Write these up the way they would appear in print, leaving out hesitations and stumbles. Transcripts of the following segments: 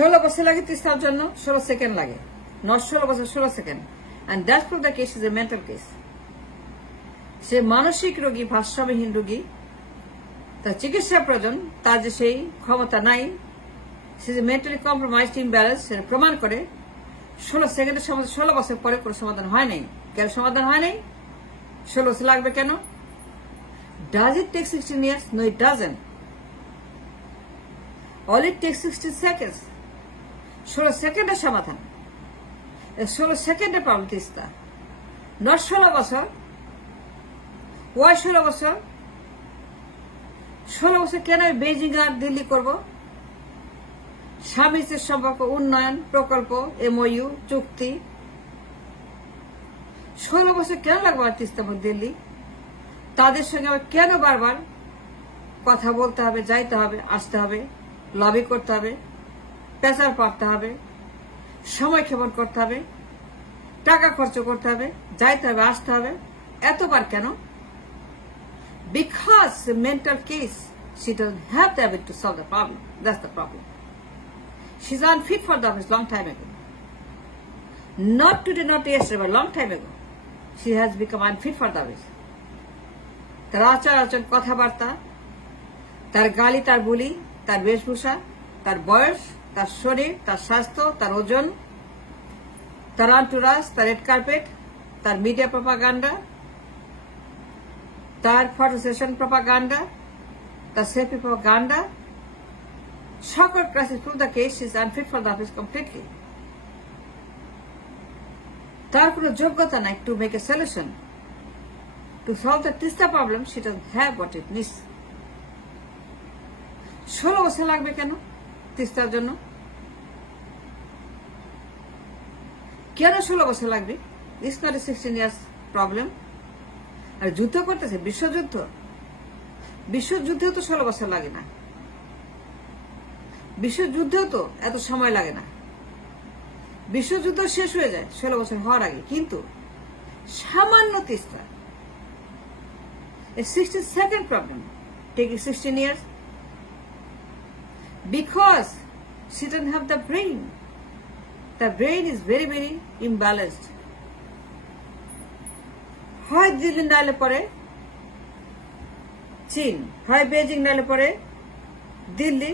16 বছর লাগে তিস্তার জন্য, 16 সেকেন্ড লাগে, নট 16 বছর 16 second. And that's for the case is a mental case. সে মানসিক রোগী, ভারসাম্যহীন রোগী, তার চিকিৎসা প্রয়োজন, তার যে সেই ক্ষমতা নাই, সে যে মেন্টালি কম্প্রোমাইজড ইমব্যালেন্স, সেটা প্রমাণ করে 16 সেকেন্ডের সমাধান 16 বছর পরে কোনো সমাধান হয় নাই। কেন সমাধান হয় নাই? 16 বছর লাগবে কেন? Does it take 16 years? No, it doesn't. All it takes 16 seconds. 16 সেকেন্ডের সমাধান। 16 সেকেন্ডের প্রবলেম তিস্তা, নট 16 বছর। ওয়াই 16 বছর? 16 বছর কেন আমি বেজিং আর দিল্লি করব? স্বামী স্ত্রীর সম্পর্ক উন্নয়ন প্রকল্প, MOU চুক্তি, 16 বছর কেন লাগবে আর তিস্তা দিল্লি? তাদের সঙ্গে আবার কেন বারবার কথা বলতে হবে, যাইতে হবে, আসতে হবে, লবি করতে হবে, পেশার পাঠতে হবে, সময় ক্ষেপণ করতে হবে, টাকা খরচ করতে হবে, যাইতে হবে, আসতে হবে, এতবার কেন? Because the mental case, she doesn't have the ability to solve the problem. That's the problem. She's unfit for the office long time ago. Not today, not yesterday, but long time ago. She has become unfit for the office. তার আচার আচরণ, কথাবার্তা, তার গালি, তার বুলি, তার বেশভূষা, তার বয়স, তার শরীর, তার স্বাস্থ্য, তার ওজন, তার আন্টুরাজ, তার রেড কার্পেট, তার মিডিয়া প্রপাগান্ডা, তার ফটো সেশন প্রপাগান্ডা, তার সেলফি প্রপাগান্ডা, সকল crisis prove the case is unfit for the office completely. তার কোনো যোগ্যতা নাই two make a solution to solve the Teesta problem. She doesn't have what it needs. 16 বছর লাগবে কেন তিস্তার জন্য? কেন 16 বছর লাগবে? It's not a 16 years problem. আর যুদ্ধ করতেছে, বিশ্বযুদ্ধ, বিশ্বযুদ্ধেও তো 16 বছর লাগে না, বিশ্বযুদ্ধেও তো এত সময় লাগে না, বিশ্বযুদ্ধ শেষ হয়ে যায় 16 বছর হওয়ার আগে। কিন্তু সামান্য Teesta, a 60-second problem taking 16 years because she doesn't have the brain. The brain is very, very imbalanced. হয় দিল্লি নাইলে পরে চীন, হয় বেজিং নাইলে পরে দিল্লি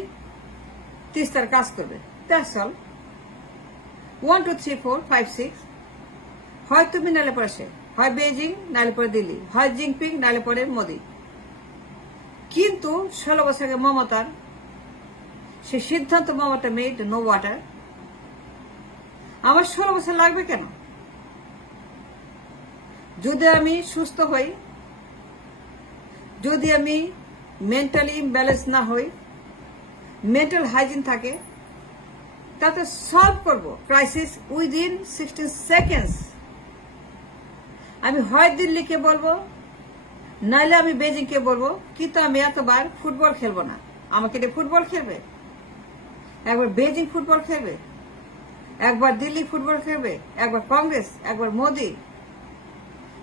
তিস্তার কাজ করবে। That's all. 1, 2, 3, 4, 5, 6. হয় তুমি নাইলে পরে সে, হয় বেজিং নাইলে পরে দিল্লি, হয় জিনপিং নাইলে পরে মোদি। কিন্তু 16 বছর আগে মমতার সে সিদ্ধান্ত, মমতা মেড নো ওয়াটার। আমার 16 বছর লাগবে কেন? যদি আমি সুস্থ হই, যদি আমি মেন্টালি ইমব্যালেন্স না হই, মেন্টাল হাইজিন থাকে, তাতে সলভ করব ক্রাইসিস উইদিন 16 সেকেন্ডস। আমি হয় দিল্লিকে বলবো, নাইলে আমি বেজিংকে বলবো, কিন্তু আমি এতবার ফুটবল খেলবো না। আমাকে দিয়ে ফুটবল খেলবে, একবার বেজিং ফুটবল খেলবে, একবার দিল্লি ফুটবল খেলবে, একবার কংগ্রেস, একবার মোদি,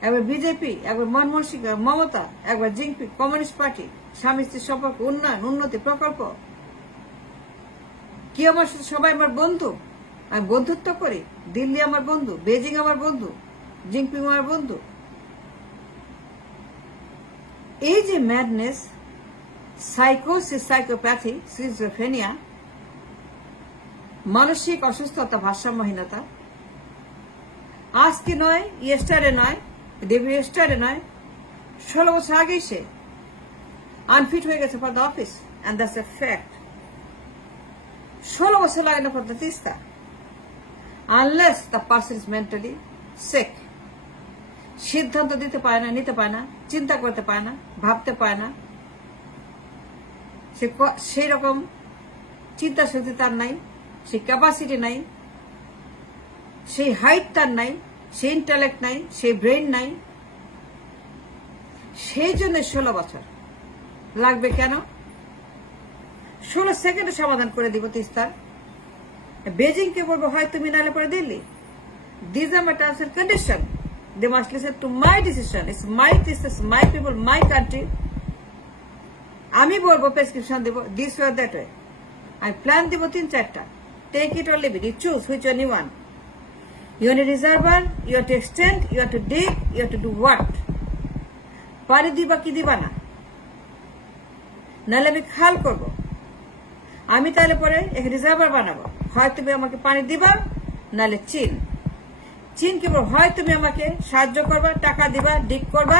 একবার বিজেপি, একবার মনমোহন সিং, মমতা, একবার জিনপি, কমিউনিস্ট পার্টি, স্বামী স্ত্রীর সম্পর্ক উন্নয়ন উন্নতি প্রকল্প। কি আমার সাথে সবাই আমার বন্ধু, আমি বন্ধুত্ব করি। দিল্লি আমার বন্ধু, বেজিং আমার বন্ধু, জিনপিং আমার বন্ধু। এই যে ম্যাডনেস, সাইকোসিস, সাইকোপ্যাথি, সিজোফ্রেনিয়া, মানসিক অসুস্থতা, ভারসাম্যহীনতা, আজকে নয়, ইয়েস্টারডে নয়, ইয়েস্টারডে নয়, 16 বছর আগেই সে আনফিট হয়ে গেছে for the office, and that's a fact. 16 বছর লাগে না for the Teesta, unless the person is mentally sick. সিদ্ধান্ত দিতে পারে না, নিতে পারে না, চিন্তা করতে পারে না, ভাবতে পারে না, সেই রকম চিন্তা শক্তি তার নাই, সেই ক্যাপাসিটি নাই, সেই হাইট তার নাই, সেই ইন্টেলেক্ট নাই, সেই ব্রেন নাই। সেই জন্য 16 বছর লাগবে কেন? 16 সেকেন্ডে সমাধান করে দিব তিস্তার। বেজিংকে বলবো হয় তুমি নাহলে পরে Delhi. This are my terms and condition. They must listen to my decision. It's my Tista, it's my people, my country. আমি বলবো প্রেসক্রিপশন দেব, দিস ওয়ে দ্যাট ওয়ে। আমি প্ল্যান দেব 3-4টা। take it or leave it. You choose which one you want. You want a reservoir, you have to extend, you have to dig, you have to do what? পানি দিবা কি দিবা না, নাহলে আমি খাল করব, আমি তাহলে পরে এক রিজার্ভার বানাবো। হয় তুমি আমাকে পানি দিবা, নাহলে চীন কেবল হয় তুমি আমাকে সাহায্য করবা, টাকা দিবা, ডিগ করবা,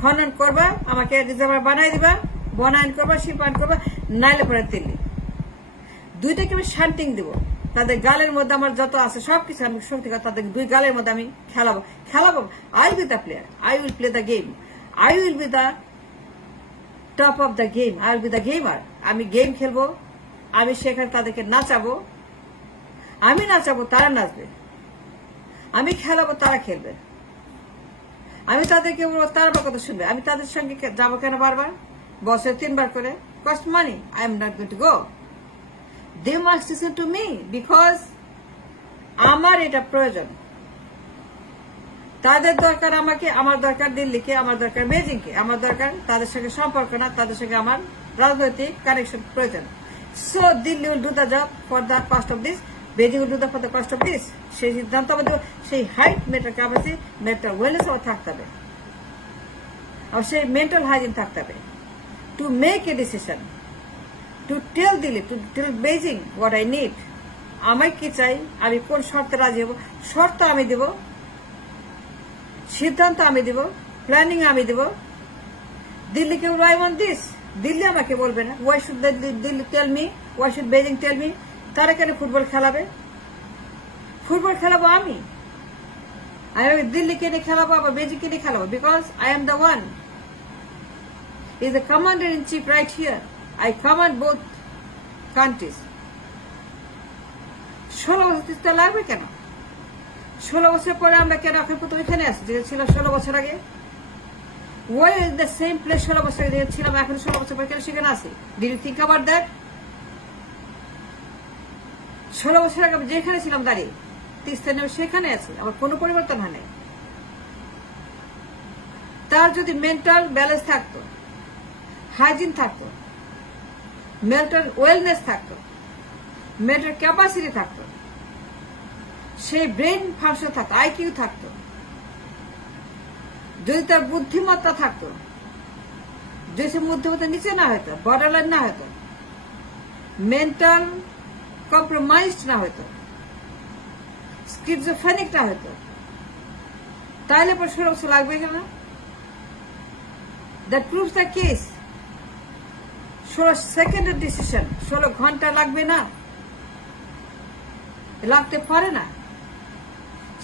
খনন করবা, আমাকে রিজার্ভার বানাই দিবা, বনায়ন করবা, শিল্পায়ন করবা, নাহলে পরে দিল্লি। দুইটাকে আমি শান্তিং দিব, তাদের গালের মধ্যে আমার যত আছে সবকিছু আমি শক্তি তাদের দুই গালের মধ্যে আমি খেলাবো। I will be the player, I will play the game, I will be the top of the game, I will be the gamer. আমি গেম খেলবো, আমি সেখানে তাদেরকে নাচাবো, আমি নাচাবো তারা নাচবে, আমি খেলাবো তারা খেলবে, আমি তাদেরকে বলবো তারা আমার কথা শুনবে। আমি তাদের সঙ্গে যাবো কেন বারবার, বছরে 3 বার করে? Cost money, I am not going to go. They must listen to me, because আমার এটা প্রয়োজন। তাদের দরকার আমাকে, আমার দরকার দিল্লিকে, আমার দরকার বেজিংকে, আমার দরকার তাদের সঙ্গে সম্পর্ক না, তাদের সঙ্গে আমার রাজনৈতিক কানেকশন প্রয়োজন। So Delhi will do the job for the cost of this, Beijing will do the for the cost of this. সেই সিদ্ধান্ত আমাদের, সেই height, mental capacity, mental wellness আমার থাকতে হবে, আর সেই মেন্টাল হাইজিন থাকতে হবে to make a decision, to tell Delhi, to tell Beijing what I need. আমায় কি চাই, আমি কোন শর্তে রাজি হব, শর্ত আমি দেব, সিদ্ধান্ত আমি দেব, প্ল্যানিং আমি দেব। দিল্লিকে বলবো আই ওয়ান্ট দিস, দিল্লি আমাকে বলবে না। Why should Delhi tell me, why should Beijing tell me? তারা কেন ফুটবল খেলাবে? ফুটবল খেলাবো আমি দিল্লিকে নিয়ে খেলাবো, আবার বেজিংকে নিয়ে খেলাবো, because I am the one, is the commander in chief right here. I command both countries. 16 বছর লাগবে কেন? 16 বছর পরে আমরা কেন এখন তো ওইখানে আছি যে ছিল 16 বছর আগে? Why is the same place 16 বছর আগে ছিলাম, এখন 16 বছর পরে কেন সেখানে আছি? Did you think about that? 16 বছর আগে যেখানে ছিলাম দাঁড়িয়ে, তিস্তানে সেখানে আছি, আমার কোনো পরিবর্তন হয় নাই। তার যদি মেন্টাল ব্যালেন্স থাকতো, হাইজিন থাকতো, মেন্টাল ওয়েলনেস থাকতো, মেন্টাল ক্যাপাসিটি থাকতো, সেই ব্রেন ফাংশন থাকতো, আইকিউ থাকতো, যদি তার বুদ্ধিমত্তা থাকতো, যদি সে বুদ্ধিমত্তা নিচে না হতো, বর্ডারলাইন না হতো, মেন্টাল কম্প্রোমাইজড না হতো, স্কিজোফ্রেনিক না হতো, তাহলে পর 16 বছর লাগবে কেন? That proves the case. 16 সেকেন্ডের ডিসিশন 16 ঘন্টা লাগবে না, লাগতে পারে না।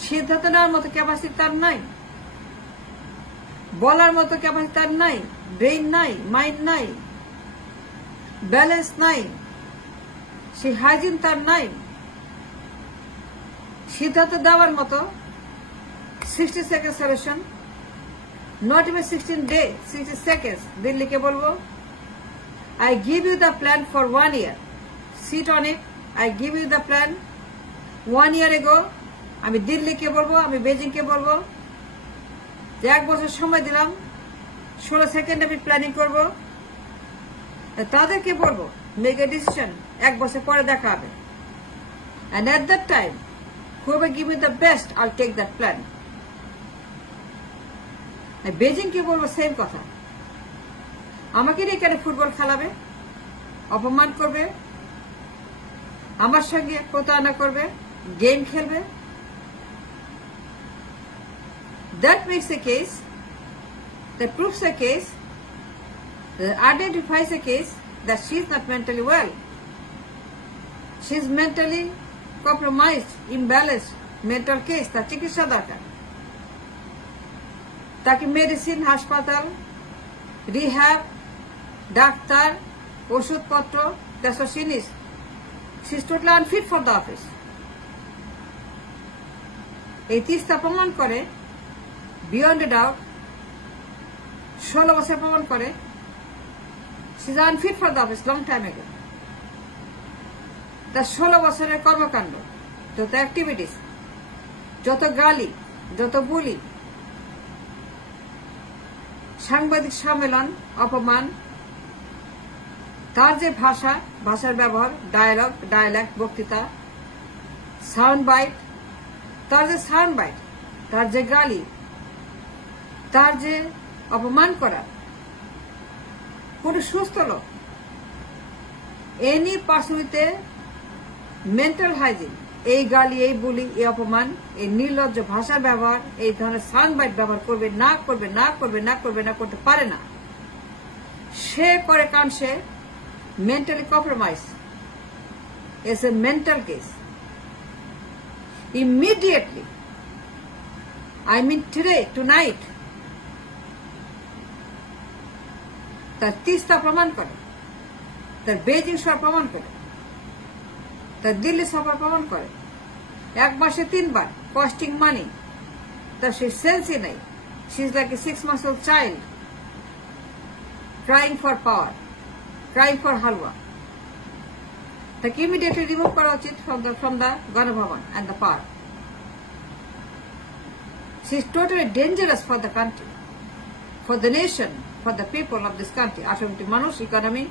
সিদ্ধান্ত নেওয়ার মতো ক্যাপাসিটি তার নাই, বলার মতো ক্যাপাসিটি তার নাই, ব্রেইন নাই, মাইন্ড নাই, ব্যালেন্স নাই, সেই হাইজিন তার নাই। সিদ্ধান্ত দেওয়ার মতো 60 সেকেন্ড সলিউশন, নট ইভেন 16 days, 60 seconds। দিল্লিকে বলবো I give you the plan for 1 year. Sit on it. I give you the plan 1 year ago. আমি দিল্লিকে বলবো, আমি বেজিংকে বলবো যে 1 বছর সময় দিলাম, 16 সেকেন্ড আমি প্ল্যানিং করবো। তাদেরকে বলবো মেক এ ডিসিশন, 1 বছর পরে দেখা হবে। And at that time, whoever give me the best, I'll take that plan. বেজিংকে বলবো সেম কথা, আমাকে নিয়ে কেন ফুটবল খেলাবে, অপমান করবে, আমার সঙ্গে প্রতারণা করবে, গেম খেলবে? That makes a case, that proves a case, that identifies a case that she is not mentally well. She is mentally compromised, imbalanced, mental case. তার চিকিৎসা দরকার, তাকে মেডিসিন, হাসপাতাল, রিহ্যাব, ডাক্তার, ওষুধপত্র, that's what she needs. She is totally unfit for the office. এই তিস্তা প্রমাণ করে, বিয়ন্ড এ ডাউট, 16 বছর প্রমাণ করে she is unfit for the office long time ago. তার 16 বছরের কর্মকাণ্ড, যত অ্যাক্টিভিটিস, যত গালি, যত বুলি, সাংবাদিক সম্মেলন, অপমান, তার যে ভাষার ব্যবহার, ডায়ালগ, বক্তৃতা, সাউন্ড বাইট, তার যে সাউন্ড বাইট, তার যে গালি, তার যে অপমান করা, কোন সুস্থ লোক, any person with mental hygiene এই গালি, এই বুলি, এই অপমান, এই নির্লজ্জ ভাষার ব্যবহার, এই ধরনের সাউন্ড বাইট ব্যবহার করবে না, করবে না, করবে না, করবে না, করতে পারে না। সে করে কারণ সে mentally compromise. It's a mental case. Immediately, I mean today, tonight, তার তিস্তা প্রমাণ করে, তার বেজিং শহর প্রমাণ করে, তার দিল্লি সফর প্রমাণ করে, 1 মাসে 3 বার কস্টিং মানি, তার সে সেন্সই নেই। She is like a 6 months old child, crying for power, crying for halwa. তাকে ইমিডিয়েটলি রিমুভ করা উচিত from the Ganabhaban and the park. She is totally dangerous for the country, for the nation, for the people of this country. 18 কোটি মানুষ, economy.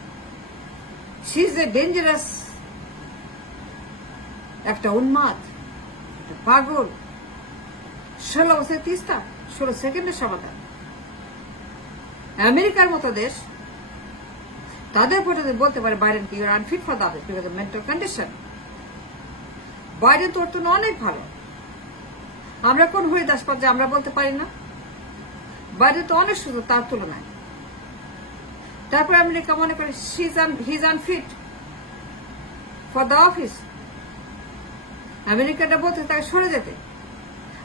She is a dangerous, একটা উন্মাদ, একটা পাগল। 16 বছর তিস্তা, 16 সেকেন্ডের সমাধান। আমেরিকার মতো দেশ তাদের উপর যদি বলতে পারে বাইডেনকে your unfit for the office because of mental condition, Biden তোর তো অনেক ভালো। আমরা কোন হরিদাস যে আমরা বলতে পারি না? বাইডেন তো অনেক সুন্দর তার তুলনায়। তারপর আমেরিকা মনে করে he is unfit for the office. আমেরিকাটা বলতে তাকে সরে যেতে।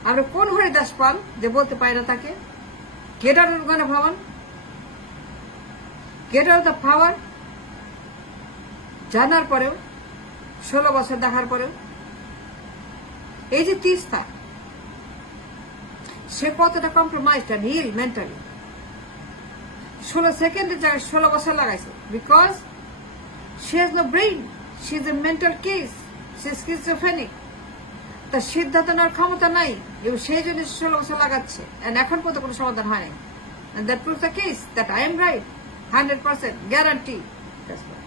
আমরা কোন হরিদাস পাল যে বলতে পারি না তাকে get out of Ganabhaban, get out the power. জানার পরেও, 16 বছর দেখার পরেও, এই যে তিস্তা, সে কতটা কম্প্রোমাইজড অ্যান্ড হিল মেন্টালি। 16 সেকেন্ডের জায়গায় 16 বছর লাগাইছে because she has no brain, she is a mental case, she is schizophrenic. তার সিদ্ধান্ত নেওয়ার ক্ষমতা নাই এবং সেই জন্য 16 বছর লাগাচ্ছে। এন্ড এখন পর্যন্ত কোনো সমাধান হয়নি। And that proves the case that I am right, 100% guarantee. That's why.